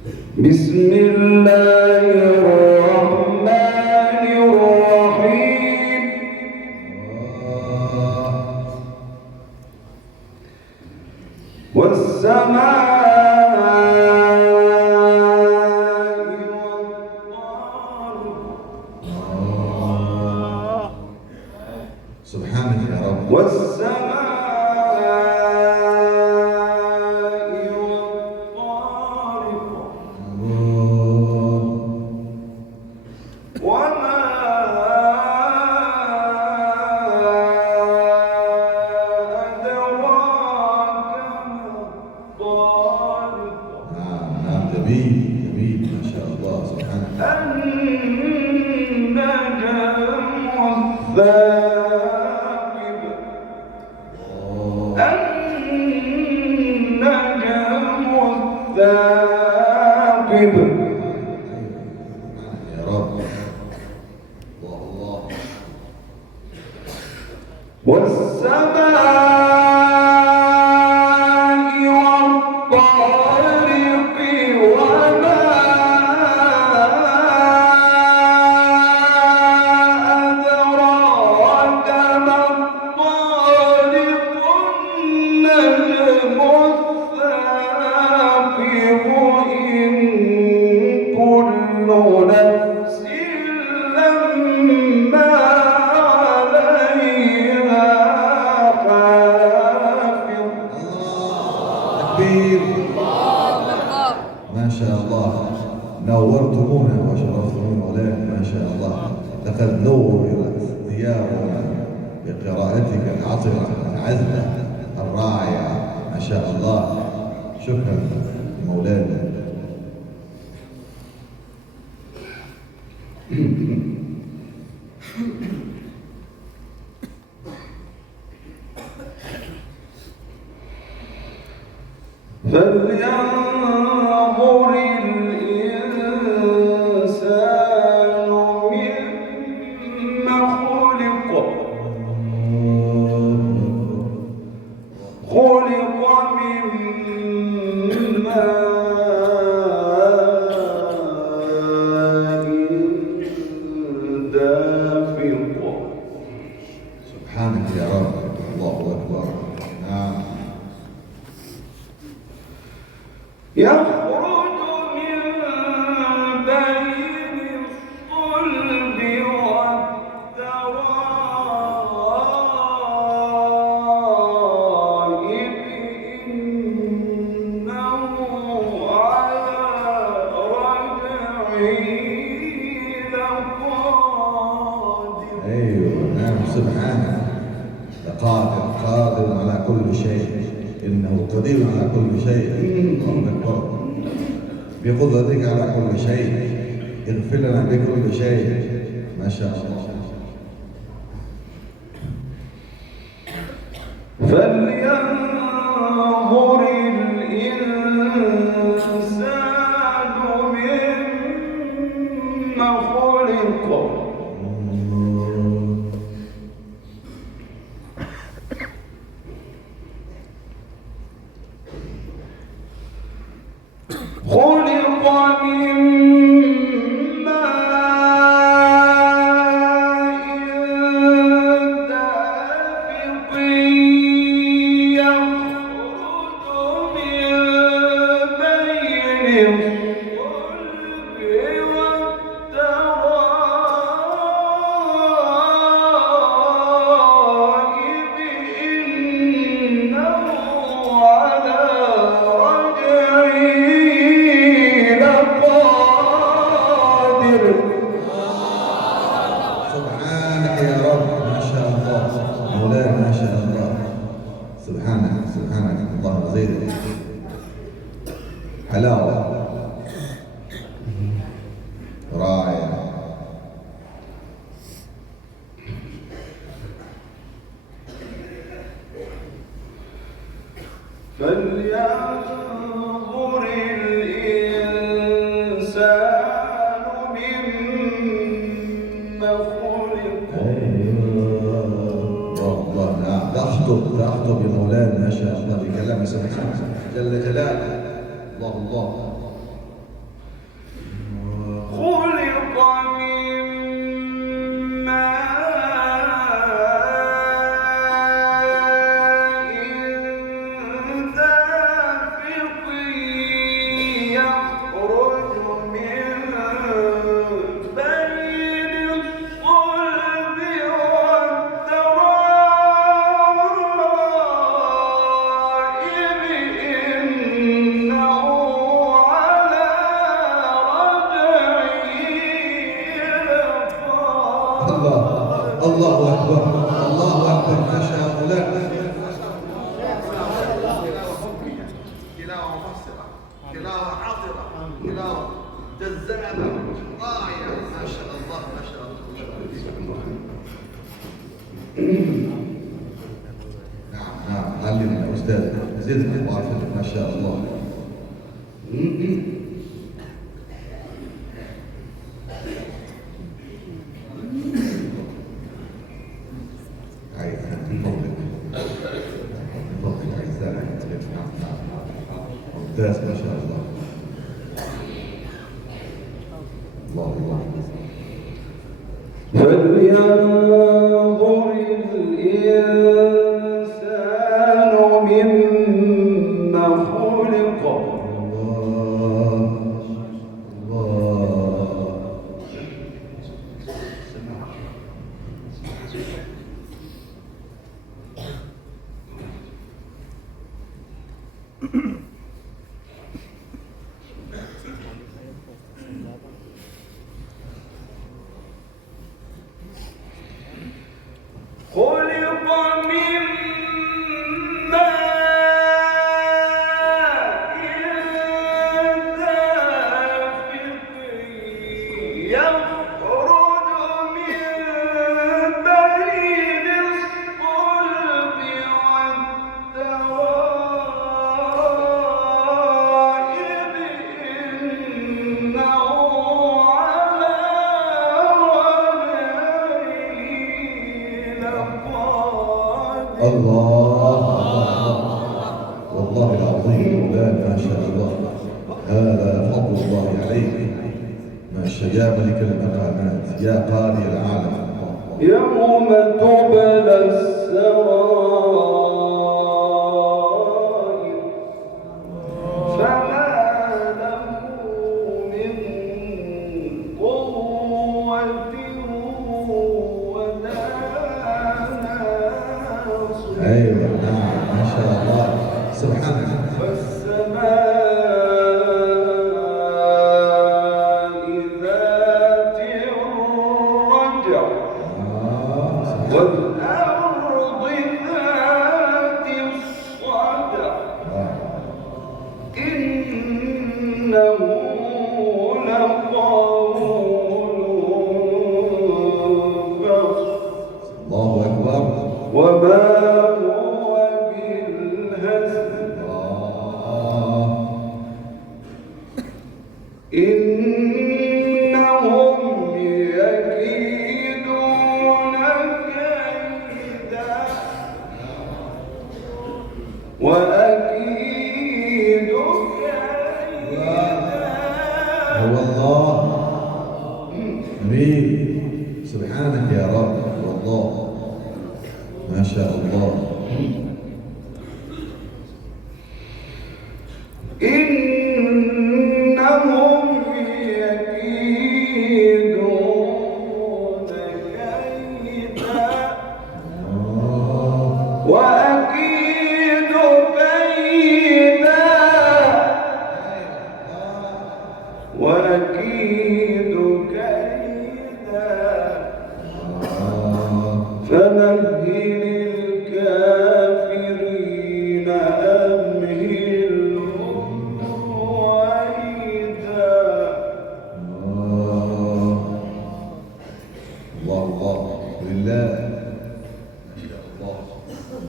بسم الله الرحمن الرحيم والسماء سبحانك يا رب. والسماء والطارق وما أدراك ما الطارق. نعم جميل جميل ما شاء الله سبحانك. النجم الثاقب النجم الثاقب يا رب. الله الله. والسماء والطارق وما أدراك ما الطارق النجم الثاقب إن كل نفس لما عليها حافظ. تكبير. ما شاء الله نورتمونا وشرفتمونا مولانا ما شاء الله. لقد نورت ديارنا بقراءتك العطرة العذبة الراعية ما شاء الله. شكرا مولانا. فلينظر الإنسان مما خلق. خلق من ماء دافق. سبحانك يا رب. الله أكبر. نعم. يخرج من بين الصلب والترائب إنه على رجعه لقادر. أيوه نعم سبحانه. قادر قادر على كل شيء. إنه قدير على كل شيء. الله أكبر. بقدرتك على كل شيء. اغفر لنا بكل شيء ما شاء الله. فلينظر الإنسان مما خلق. خلق من ماء دافق يخرج من بين الصلب والترائب إنه على رجعه لقادر. سبحانك يا رب ما شاء الله مولانا ما شاء الله. سبحانك سبحانك اللهم زيدك حلاوة راعية. فلينظر الإنسان مما خلق. الله نعم. تخطب يا مولانا ما شاء الله بكلام سبحانه جل جلاله. الله الله. قراءة عطرة، قراءة جذابة رائعة، ما شاء الله ما شاء الله. نعم علمنا يا أستاذ، زدنا وعافنا ما شاء الله. ممتاز ما شاء الله. الله الله. فلينظر الإنسان مما خلق. الله الله. خلق من ماء دافق يخرج من بين الصلب والترائب إنه على الله والله العظيم مولانا ما شاء الله. هذا فضل الله عليك. ما يا ملك المقامات يا قاضي العالم. يوم تبلى السرائر فما له من قوة ولا ناصر. ايوه نعم ما شاء الله سبحانك. والسماء ذات الرجع والأرض ذات الصدع إنه لقول فصل الله اكبر. وما هو بالهزل إنهم يكيدون كيدا وأكيد كيدا. هو الله امين. سبحانك يا رب والله ما شاء الله. إنهم يكيدون كيدا وأكيد